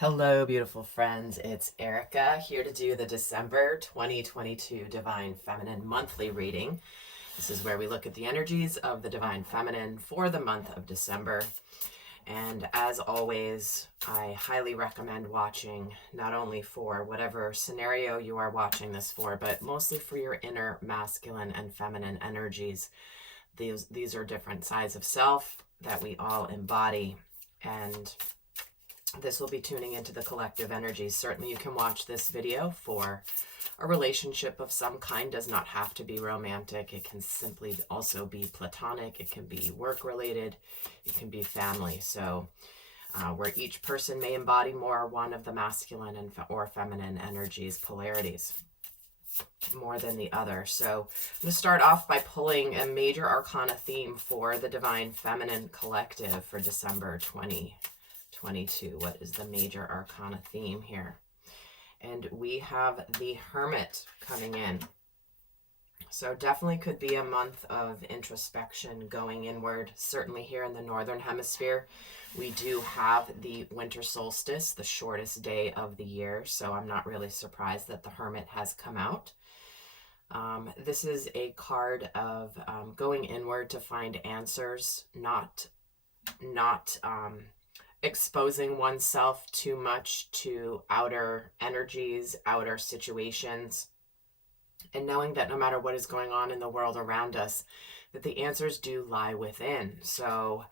Hello, beautiful friends. It's Erika here to do the December 2022 Divine Feminine monthly reading. This is where we look at the energies of the Divine Feminine for the month of December. And as always, I highly recommend watching not only for whatever scenario you are watching this for, but mostly for your inner masculine and feminine energies. These are different sides of self that we all embody, and this will be tuning into the collective energies. Certainly you can watch this video for a relationship of some kind. Does not have to be romantic. It can simply also be platonic. It can be work related. It can be family. So where each person may embody more one of the masculine or feminine energies, polarities, more than the other. So I'm going to start off by pulling a major arcana theme for the Divine Feminine Collective for December 2022. What is the major arcana theme here? And we have the Hermit coming in. So definitely could be a month of introspection, going inward. Certainly here in the Northern Hemisphere, we do have the winter solstice, the shortest day of the year. So I'm not really surprised that the Hermit has come out. This is a card of going inward to find answers, not exposing oneself too much to outer energies, outer situations, and knowing that no matter what is going on in the world around us, that the answers do lie within. So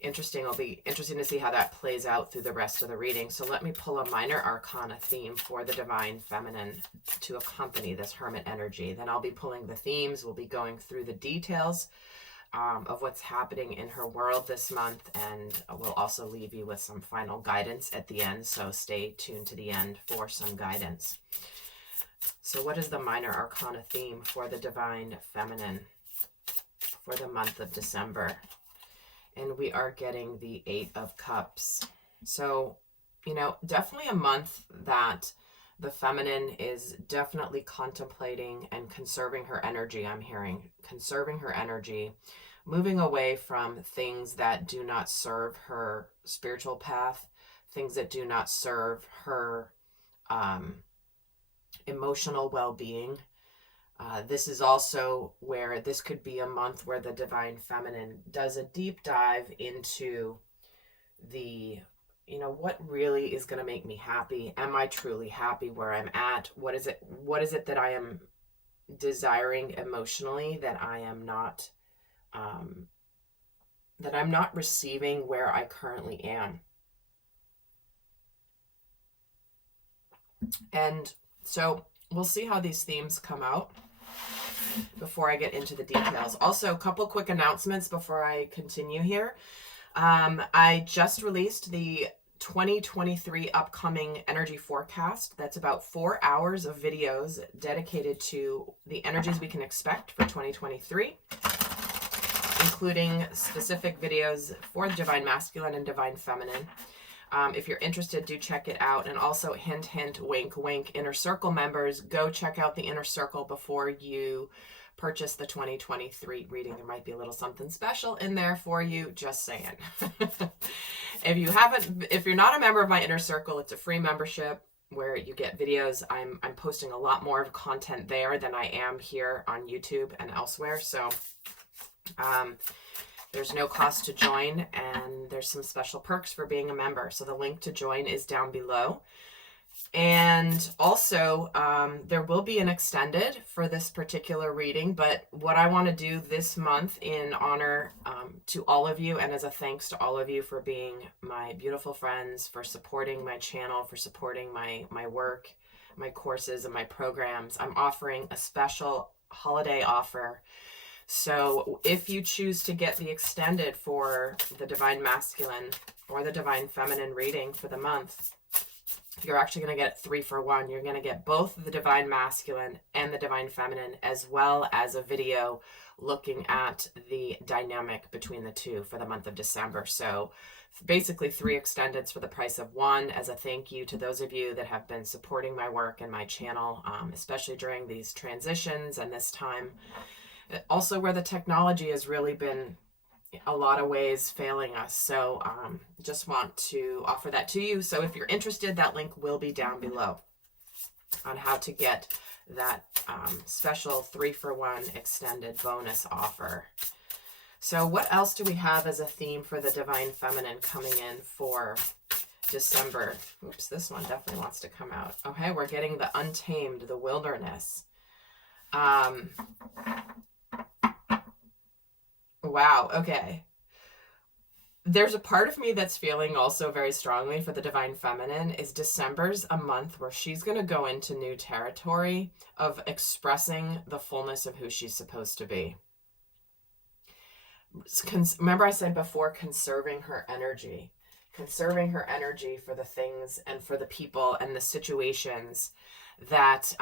it'll be interesting to see how that plays out through the rest of the reading. So let me pull a minor arcana theme for the Divine Feminine to accompany this Hermit energy. Then I'll be pulling the themes. We'll be going through the details of what's happening in her world this month, and we'll also leave you with some final guidance at the end, so stay tuned to the end for some guidance. So what is the minor arcana theme for the Divine Feminine for the month of December? And we are getting the 8 of Cups. So, definitely a month that the feminine is definitely contemplating and conserving her energy. I'm hearing conserving her energy, moving away from things that do not serve her spiritual path, things that do not serve her emotional well-being. This is also where this could be a month where the Divine Feminine does a deep dive into the what really is going to make me happy? Am I truly happy where I'm at? What is it that I am desiring emotionally that I am not, that I'm not receiving where I currently am? And so we'll see how these themes come out before I get into the details. Also, a couple quick announcements before I continue here. I just released the 2023 upcoming energy forecast. That's about 4 hours of videos dedicated to the energies we can expect for 2023, including specific videos for the Divine Masculine and Divine Feminine. If you're interested, do check it out. And also, hint, hint, wink, wink, Inner Circle members, go check out the Inner Circle before you purchase the 2023 reading. There might be a little something special in there for you, just saying. If you're not a member of my Inner Circle, it's a free membership where you get videos. I'm posting a lot more of content there than I am here on YouTube and elsewhere. So there's no cost to join, and there's some special perks for being a member. So the link to join is down below. And also, there will be an extended for this particular reading, but what I want to do this month in honor to all of you, and as a thanks to all of you for being my beautiful friends, for supporting my channel, for supporting my work, my courses, and my programs, I'm offering a special holiday offer. So if you choose to get the extended for the Divine Masculine or the Divine Feminine reading for the month, you're actually going to get 3 for 1. You're going to get both the Divine Masculine and the Divine Feminine, as well as a video looking at the dynamic between the two for the month of December. So basically 3 extendeds for the price of 1, as a thank you to those of you that have been supporting my work and my channel, especially during these transitions and this time. Also where the technology has really been a lot of ways failing us. So just want to offer that to you. So if you're interested, that link will be down below on how to get that special 3-for-1 extended bonus offer. So what else do we have as a theme for the Divine Feminine coming in for December? Oops, this one definitely wants to come out. Okay, we're getting the untamed, the wilderness. Wow, okay. There's a part of me that's feeling also very strongly for the Divine Feminine is December's a month where she's going to go into new territory of expressing the fullness of who she's supposed to be. Remember I said before, conserving her energy for the things and for the people and the situations that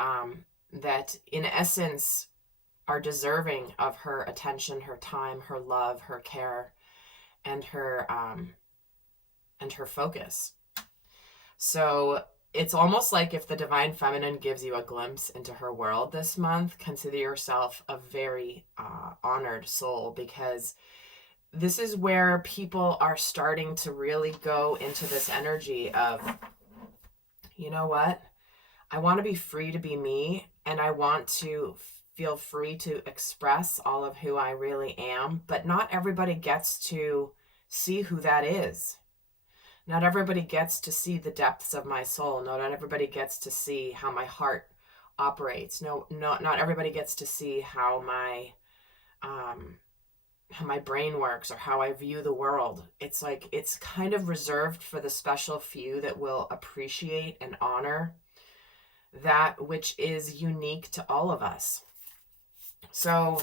that in essence are deserving of her attention, her time, her love, her care, and her focus. So it's almost like if the Divine Feminine gives you a glimpse into her world this month, consider yourself a very honored soul, because this is where people are starting to really go into this energy of, you know what? I want to be free to be me, and I want to feel free to express all of who I really am, but not everybody gets to see who that is. Not everybody gets to see the depths of my soul. Not everybody gets to see how my heart operates. Not everybody gets to see how my brain works or how I view the world. It's like it's kind of reserved for the special few that will appreciate and honor that which is unique to all of us. So,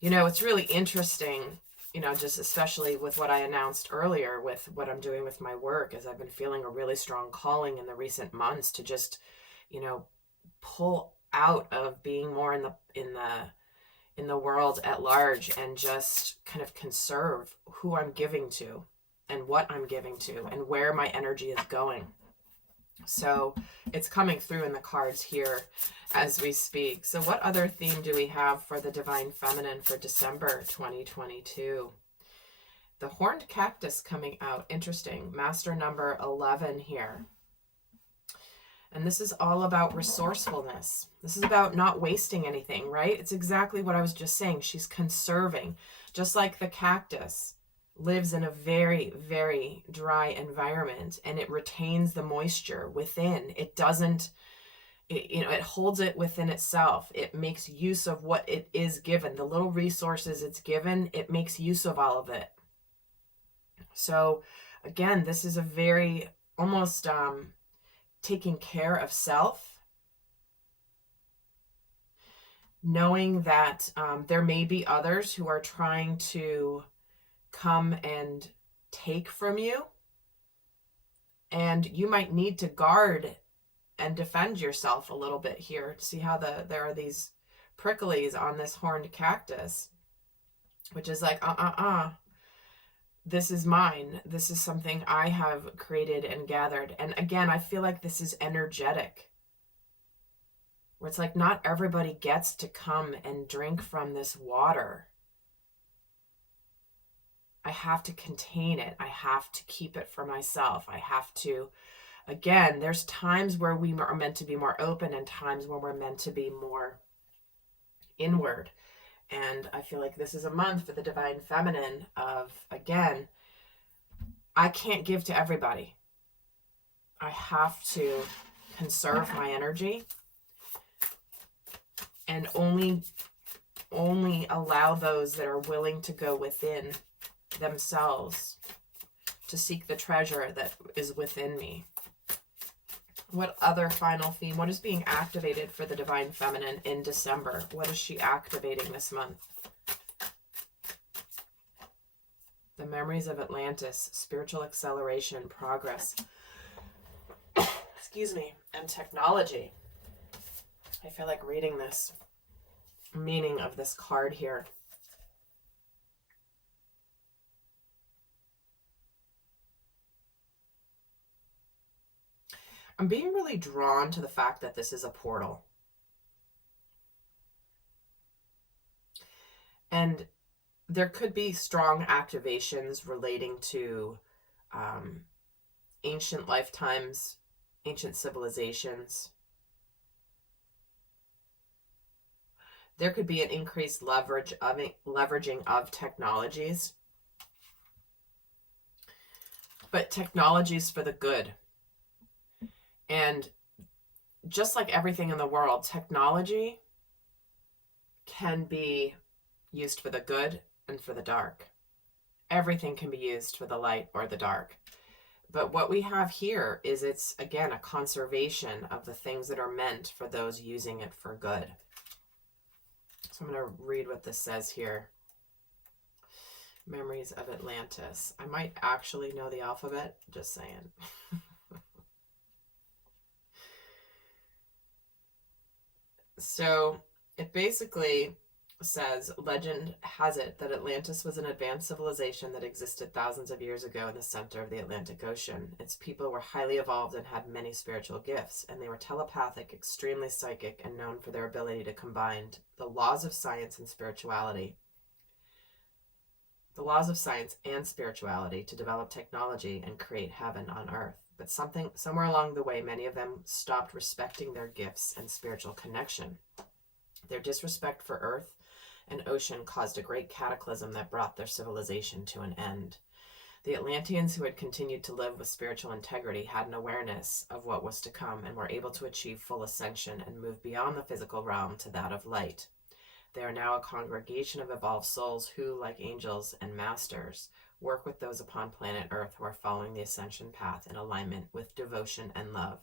it's really interesting, just especially with what I announced earlier with what I'm doing with my work, as I've been feeling a really strong calling in the recent months to just, pull out of being more in the world at large and just kind of conserve who I'm giving to and what I'm giving to and where my energy is going. So it's coming through in the cards here as we speak. So what other theme do we have for the Divine Feminine for December 2022? The horned cactus coming out. Interesting. Master number 11 here. And this is all about resourcefulness. This is about not wasting anything, right? It's exactly what I was just saying. She's conserving. Just like the cactus lives in a very, very dry environment, and it retains the moisture within. It doesn't, it holds it within itself. It makes use of what it is given. The little resources it's given, it makes use of all of it. So again, this is a very almost taking care of self, knowing that there may be others who are trying to come and take from you, and you might need to guard and defend yourself a little bit here. See how there are these pricklies on this horned cactus, which is like this is mine. This is something I have created and gathered. And again, I feel like this is energetic, where it's like not everybody gets to come and drink from this water. I have to contain it. I have to keep it for myself. I have to, again, there's times where we are meant to be more open and times when we're meant to be more inward. And I feel like this is a month for the Divine Feminine of, again, I can't give to everybody. I have to conserve my energy and only allow those that are willing to go within themselves to seek the treasure that is within me. What other final theme? What is being activated for the Divine Feminine in December? What is she activating this month? The memories of Atlantis, spiritual acceleration, progress, excuse me, and technology. I feel like reading this meaning of this card here. I'm being really drawn to the fact that this is a portal. And there could be strong activations relating to ancient lifetimes, ancient civilizations. There could be an increased leveraging of technologies. But technologies for the good. And just like everything in the world, technology can be used for the good and for the dark. Everything can be used for the light or the dark. But what we have here is, it's, again, a conservation of the things that are meant for those using it for good. So I'm going to read what this says here. Memories of Atlantis. I might actually know the alphabet, just saying. So it basically says, legend has it that Atlantis was an advanced civilization that existed thousands of years ago in the center of the Atlantic Ocean. Its people were highly evolved and had many spiritual gifts, and they were telepathic, extremely psychic, and known for their ability to combine the laws of science and spirituality. The laws of science and spirituality to develop technology and create heaven on earth. But somewhere along the way, many of them stopped respecting their gifts and spiritual connection. Their disrespect for earth and ocean caused a great cataclysm that brought their civilization to an end. The Atlanteans, who had continued to live with spiritual integrity, had an awareness of what was to come and were able to achieve full ascension and move beyond the physical realm to that of light. They are now a congregation of evolved souls who, like angels and masters, work with those upon planet Earth who are following the ascension path in alignment with devotion and love.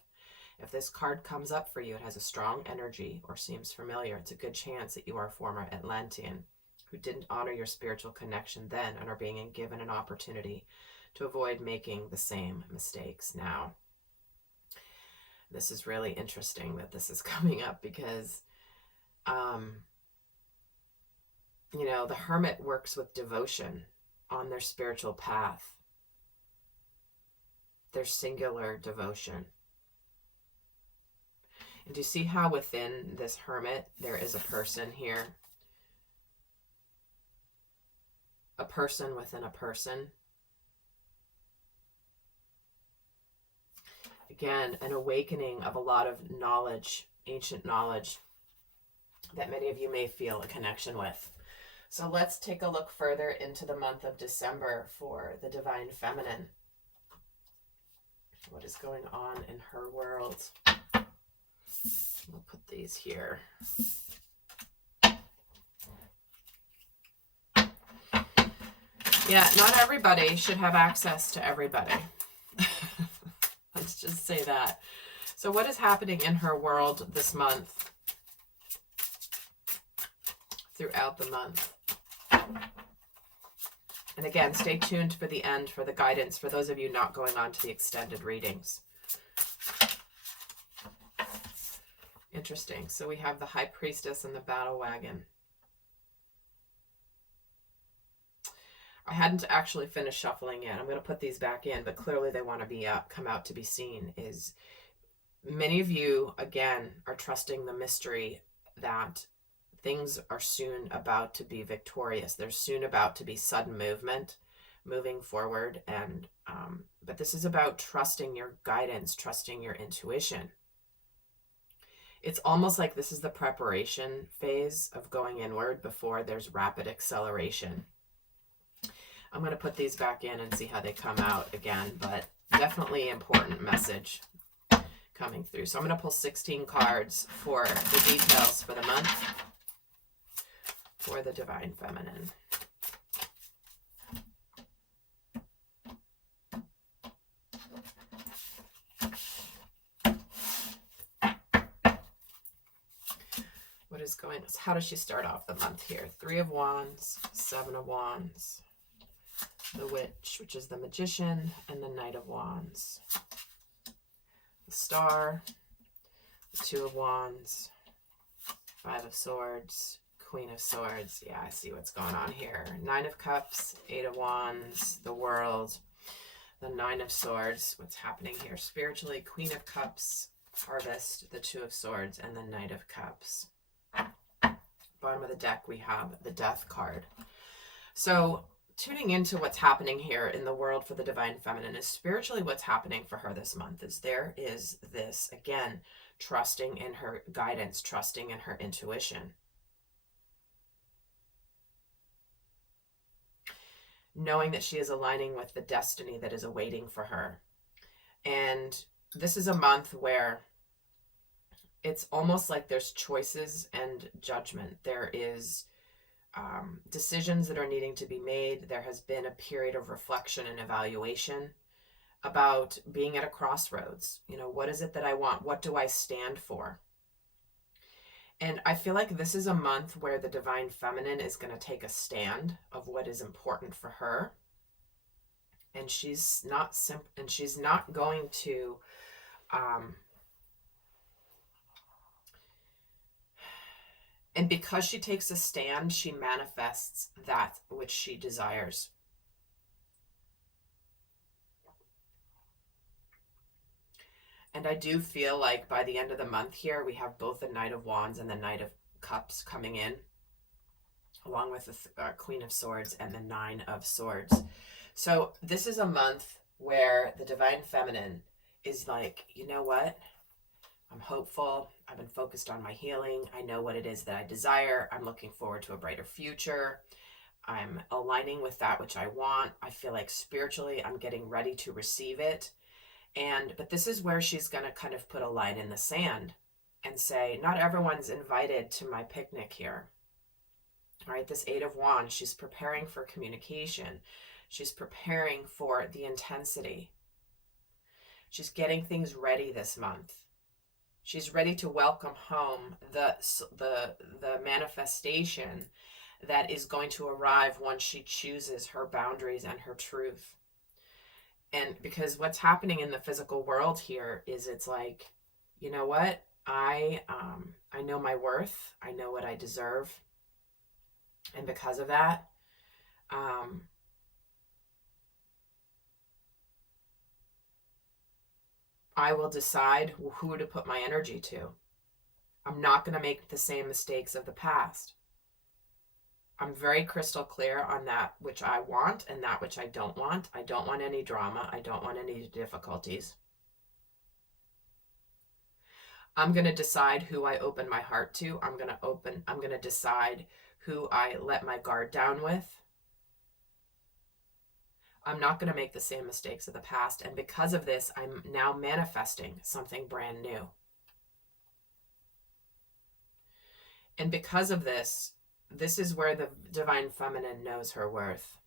If this card comes up for you, it has a strong energy or seems familiar, it's a good chance that you are a former Atlantean who didn't honor your spiritual connection then and are being given an opportunity to avoid making the same mistakes now. This is really interesting that this is coming up because you know, the hermit works with devotion on their spiritual path, their singular devotion. And do you see how within this hermit there is a person here? A person within a person. Again, an awakening of a lot of knowledge, ancient knowledge, that many of you may feel a connection with. So let's take a look further into the month of December for the Divine Feminine. What is going on in her world? We'll put these here. Yeah, not everybody should have access to everybody. Let's just say that. So what is happening in her world this month? Throughout the month. And again, stay tuned for the end for the guidance for those of you not going on to the extended readings. Interesting. So we have the High Priestess and the Battle Wagon. I hadn't actually finished shuffling yet. I'm going to put these back in, but clearly they want to be come out to be seen. Is many of you, again, are trusting the mystery that things are soon about to be victorious. There's soon about to be sudden movement, moving forward. And but this is about trusting your guidance, trusting your intuition. It's almost like this is the preparation phase of going inward before there's rapid acceleration. I'm going to put these back in and see how they come out again, but definitely important message coming through. So I'm going to pull 16 cards for the details for the month for the Divine Feminine. What is going on? How does she start off the month here? 3 of Wands, 7 of Wands, the Witch, which is the Magician, and the Knight of Wands. The Star, the 2 of Wands, 5 of Swords, Queen of Swords. Yeah, I see what's going on here. 9 of Cups, 8 of Wands, the World, the 9 of Swords. What's happening here? Spiritually, Queen of Cups, Harvest, the 2 of Swords, and the Knight of Cups. Bottom of the deck, we have the Death card. So tuning into what's happening here in the world for the divine feminine is spiritually what's happening for her this month. Is there is this, again, trusting in her guidance, trusting in her intuition, knowing that she is aligning with the destiny that is awaiting for her. And this is a month where it's almost like there's choices and judgment. There is decisions that are needing to be made. There has been a period of reflection and evaluation about being at a crossroads. You know, what is it that I want? What do I stand for? And I feel like this is a month where the divine feminine is going to take a stand of what is important for her. And she's not going to and because she takes a stand, she manifests that which she desires. And I do feel like by the end of the month here, we have both the Knight of Wands and the Knight of Cups coming in, along with the Queen of Swords and the Nine of Swords. So this is a month where the divine feminine is like, you know what? I'm hopeful. I've been focused on my healing. I know what it is that I desire. I'm looking forward to a brighter future. I'm aligning with that which I want. I feel like spiritually I'm getting ready to receive it. But this is where she's going to kind of put a line in the sand and say, not everyone's invited to my picnic here. All right, this Eight of Wands, she's preparing for communication. She's preparing for the intensity. She's getting things ready this month. She's ready to welcome home the manifestation that is going to arrive once she chooses her boundaries and her truth. And because what's happening in the physical world here is it's like, you know what? I know my worth. I know what I deserve. And because of that, I will decide who to put my energy to. I'm not going to make the same mistakes of the past. I'm very crystal clear on that which I want and that which I don't want. I don't want any drama. I don't want any difficulties. I'm going to decide who I open my heart to. I'm going to decide who I let my guard down with. I'm not going to make the same mistakes of the past. And because of this, I'm now manifesting something brand new. And because of this, this is where the divine feminine knows her worth.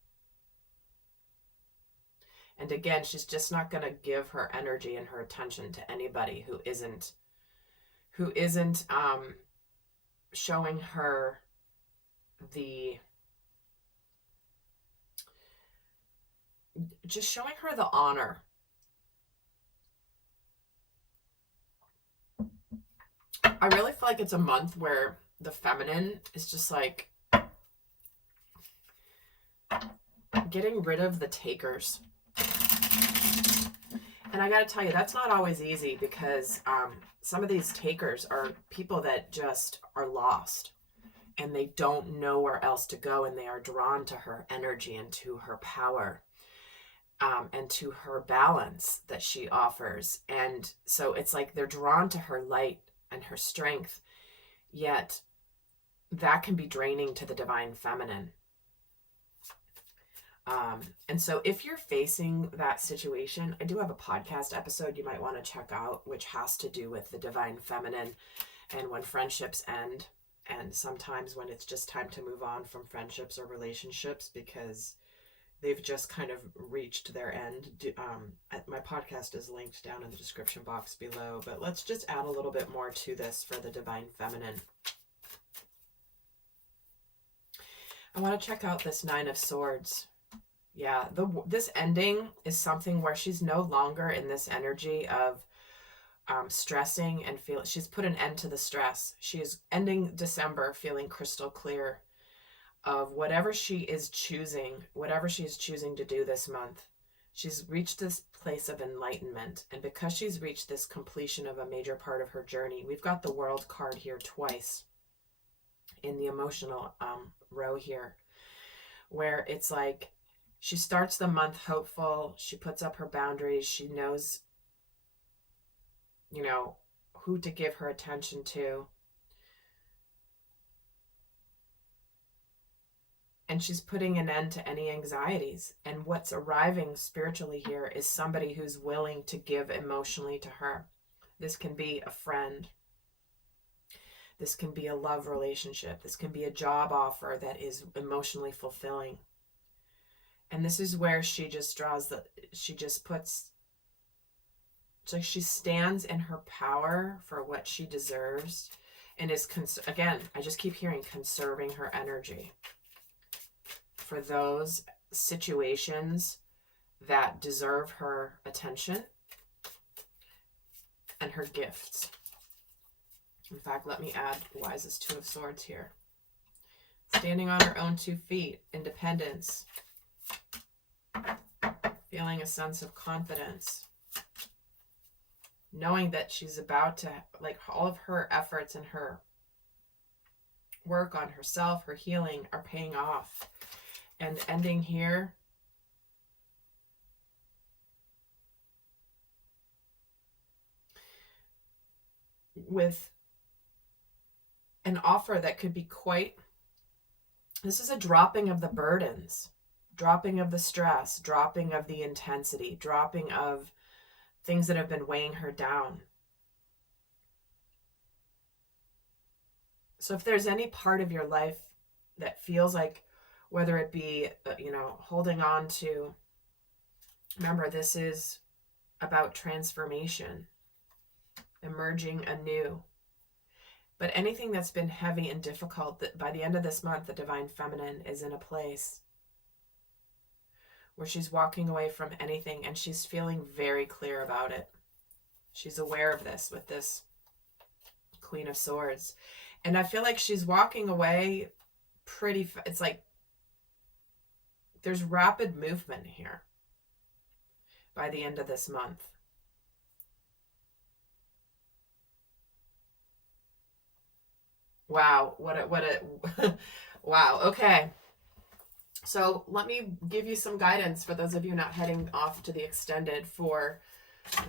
And again, she's just not going to give her energy and her attention to anybody who isn't showing her the honor. I really feel like it's a month where the feminine is just like getting rid of the takers. And I got to tell you, that's not always easy because some of these takers are people that just are lost and they don't know where else to go, and they are drawn to her energy and to her power and to her balance that she offers. And so it's like they're drawn to her light and her strength, yet that can be draining to the divine feminine. And so if you're facing that situation, I do have a podcast episode you might want to check out, which has to do with the divine feminine and when friendships end, and sometimes when it's just time to move on from friendships or relationships because they've just kind of reached their end. My podcast is linked down in the description box below, but let's just add a little bit more to this for the divine feminine. I want to check out this Nine of Swords. Yeah, this ending is something where she's no longer in this energy of stressing and she's put an end to the stress. She is ending December feeling crystal clear of whatever she is choosing to do this month. She's reached this place of enlightenment, and because she's reached this completion of a major part of her journey, we've got the World card here twice in the emotional row here, where it's like she starts the month hopeful. She puts up her boundaries. She knows, you know, who to give her attention to. And she's putting an end to any anxieties. And what's arriving spiritually here is somebody who's willing to give emotionally to her. This can be a friend. This can be a love relationship. This can be a job offer that is emotionally fulfilling. And this is where she just puts, it's like she stands in her power for what she deserves and is, again, I just keep hearing conserving her energy for those situations that deserve her attention and her gifts. In fact, let me add Wisest Two of Swords here. Standing on her own 2 feet, independence, feeling a sense of confidence, knowing that she's about to, like, all of her efforts and her work on herself, her healing are paying off. And ending here with an offer that could be quite, this is a dropping of the burdens, dropping of the stress, dropping of the intensity, dropping of things that have been weighing her down. So if there's any part of your life that feels like, whether it be, holding on to, remember, this is about transformation, emerging anew. But anything that's been heavy and difficult, that by the end of this month, the Divine Feminine is in a place where she's walking away from anything and she's feeling very clear about it. She's aware of this with this Queen of Swords. And I feel like she's walking away it's like there's rapid movement here by the end of this month. Wow, wow, okay. So let me give you some guidance for those of you not heading off to the extended for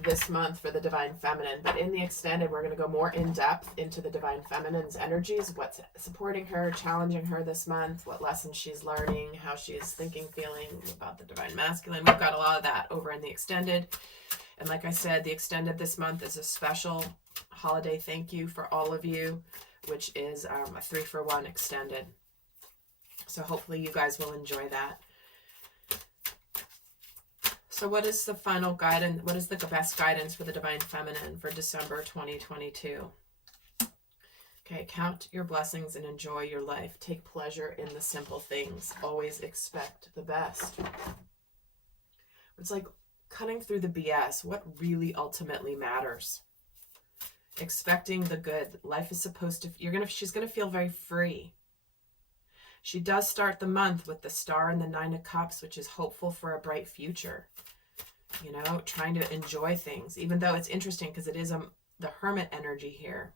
this month for the Divine Feminine. But in the extended, we're going to go more in depth into the Divine Feminine's energies, what's supporting her, challenging her this month, what lessons she's learning, how she is thinking, feeling about the Divine Masculine. We've got a lot of that over in the extended. And like I said, the extended this month is a special holiday thank you for all of you, which is a 3-for-1 extended. So hopefully you guys will enjoy that. So what is the final guidance? What is the best guidance for the Divine Feminine for December 2022? Okay, count your blessings and enjoy your life. Take pleasure in the simple things. Always expect the best. It's like cutting through the BS. What really ultimately matters? Expecting the good. Life is supposed to, she's going to feel very free. She does start the month with the Star and the 9 of Cups, which is hopeful for a bright future. Trying to enjoy things, even though it's interesting because it is the Hermit energy here.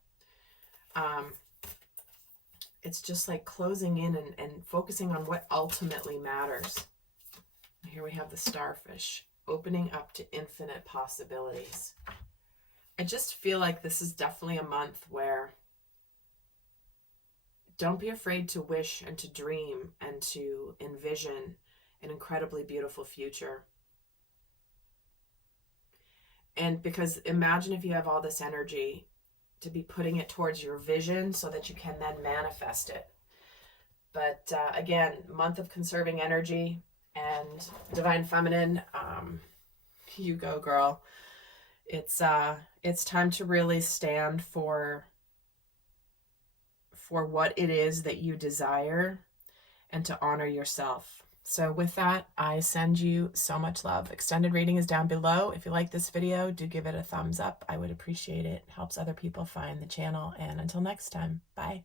It's just like closing in and focusing on what ultimately matters. Here we have the Starfish, opening up to infinite possibilities. I just feel like this is definitely a month where don't be afraid to wish and to dream and to envision an incredibly beautiful future. And because imagine if you have all this energy to be putting it towards your vision so that you can then manifest it. But again, month of conserving energy and Divine Feminine, you go, girl. It's time to really stand for what it is that you desire and to honor yourself. So with that, I send you so much love. Extended reading is down below. If you like this video, do give it a thumbs up. I would appreciate it. It helps other people find the channel. And until next time, bye.